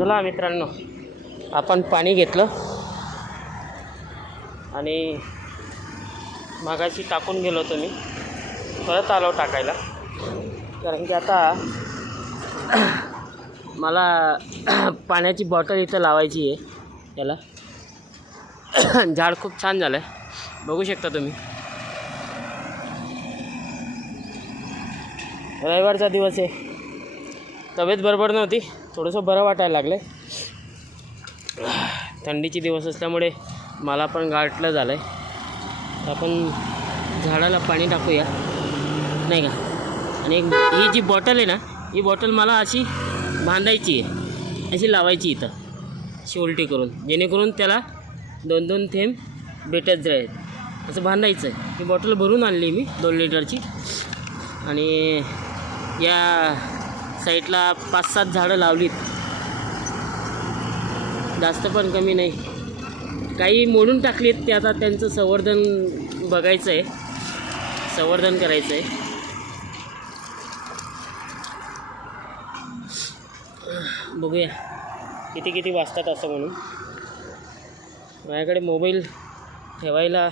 चला मित्रांनो, आपण पाणी घेतलं आणि मागाशी टाकून गेलो होतो मी, परत आलो टाकायला. कारण की आता मला पाण्याची बॉटल इथं लावायची आहे. त्याला झाड खूप छान झालं आहे, बघू शकता तुम्ही. रविवारचा दिवस आहे, तब्येत बरोबर नव्हती, थोडंसं बरं वाटायला लागलं आहे. थंडीचे दिवस असल्यामुळे मला पण गारठलं झालं आहे. आपण झाडाला पाणी टाकूया, नाही का. आणि ही जी बॉटल आहे ना, ही बॉटल मला अशी बांधायची आहे, अशी लावायची इथं शेवलटी करून, जेणेकरून त्याला 2-2 थेंब भेटत जाईल, असं बांधायचं आहे. ही बॉटल भरून आणली मी 2 लिटरची. आणि या साईडला 5-7 झाडं लावलीत, जास्त पण कमी नाही. काही मोडून टाकलीत, ते आता त्यांचं संवर्धन बघायचं आहे, संवर्धन करायचं आहे. बघूया किती वाजतात असं म्हणून. माझ्याकडे मोबाईल ठेवायला